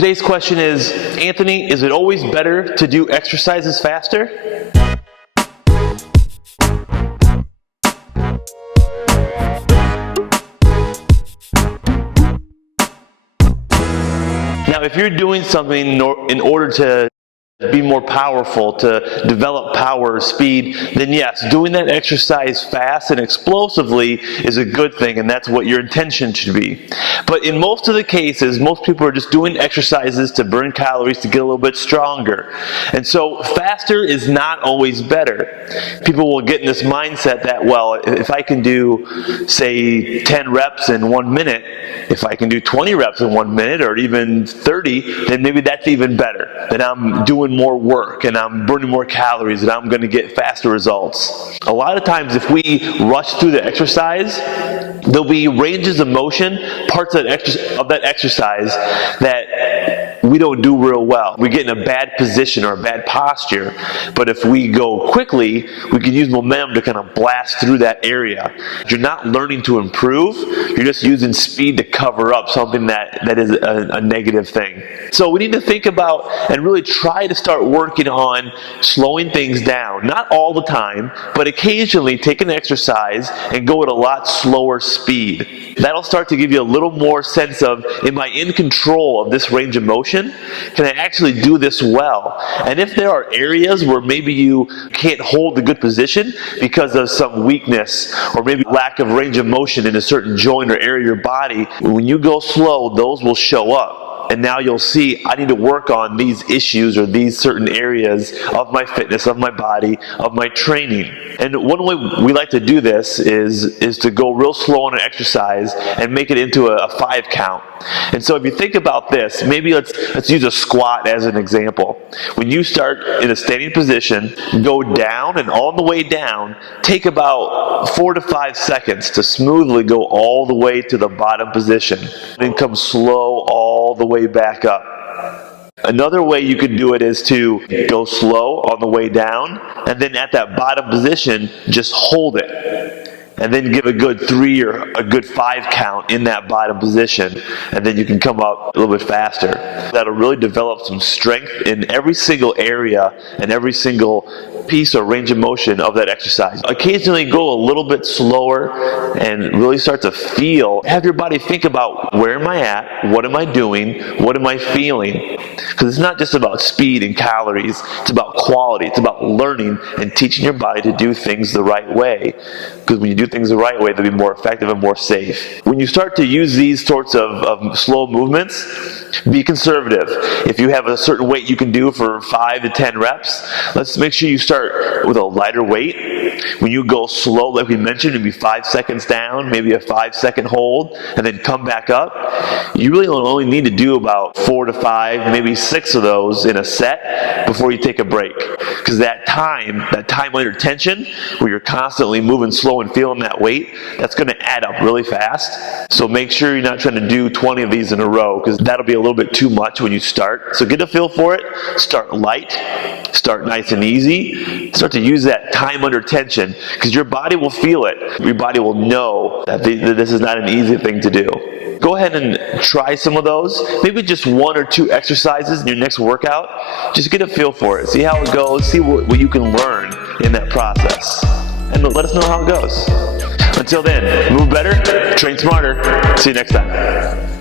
Today's question is, Anthony, is it always better to do exercises faster? Now, if you're doing something in order to be more powerful, to develop power or speed, then yes, doing that exercise fast and explosively is a good thing, and that's what your intention should be. But in most of the cases, most people are just doing exercises to burn calories to get a little bit stronger. And so faster is not always better. People will get in this mindset that, well, if I can do, say, 10 reps in 1 minute, if I can do 20 reps in 1 minute or even 30, then maybe that's even better. Then I'm doing more work and I'm burning more calories and I'm going to get faster results. A lot of times if we rush through the exercise, there'll be ranges of motion, parts of that exercise that we don't do real well. We get in a bad position or a bad posture. But if we go quickly, we can use momentum to kind of blast through that area. You're not learning to improve. You're just using speed to cover up something that is a negative thing. So we need to think about and really try to start working on slowing things down. Not all the time, but occasionally take an exercise and go at a lot slower speed. That'll start to give you a little more sense of, am I in control of this range of motion? Can I actually do this well? And if there are areas where maybe you can't hold a good position because of some weakness or maybe lack of range of motion in a certain joint or area of your body, when you go slow, those will show up. And now you'll see, I need to work on these issues or these certain areas of my fitness, of my body, of my training. And one way we like to do this is to go real slow on an exercise and make it into a 5 count. And so if you think about this, maybe let's use a squat as an example. When you start in a standing position, go down, and on the way down, take about 4 to 5 seconds to smoothly go all the way to the bottom position. Then come slow all the way back up. Another way you could do it is to go slow on the way down, and then at that bottom position, just hold it. And then give a good 3 or a good 5 count in that bottom position, and then you can come up a little bit faster. That'll really develop some strength in every single area and every single piece or range of motion of that exercise. Occasionally go a little bit slower and really start to have your body think about, where am I at, what am I doing, what am I feeling? Because it's not just about speed and calories, it's about quality, it's about learning and teaching your body to do things the right way. Because when you do things the right way, they'll be more effective and more safe. When you start to use these sorts of slow movements, be conservative. If you have a certain weight you can do for 5 to 10 reps, let's make sure you start with a lighter weight. When you go slow, like we mentioned, maybe 5 seconds down, maybe a 5-second hold, and then come back up, you really only need to do about 4 to 5, maybe 6 of those in a set before you take a break. Because that time under tension, where you're constantly moving slow and feeling that weight, that's going to add up really fast. So make sure you're not trying to do 20 of these in a row, because that'll be a little bit too much when you start. So get a feel for it. Start light. Start nice and easy. Start to use that time under tension, because your body will feel it. Your body will know that this is not an easy thing to do. Go ahead and try some of those. Maybe just 1 or 2 exercises in your next workout. Just get a feel for it. See how it goes. See what you can learn in that process. And let us know how it goes. Until then, move better, train smarter. See you next time.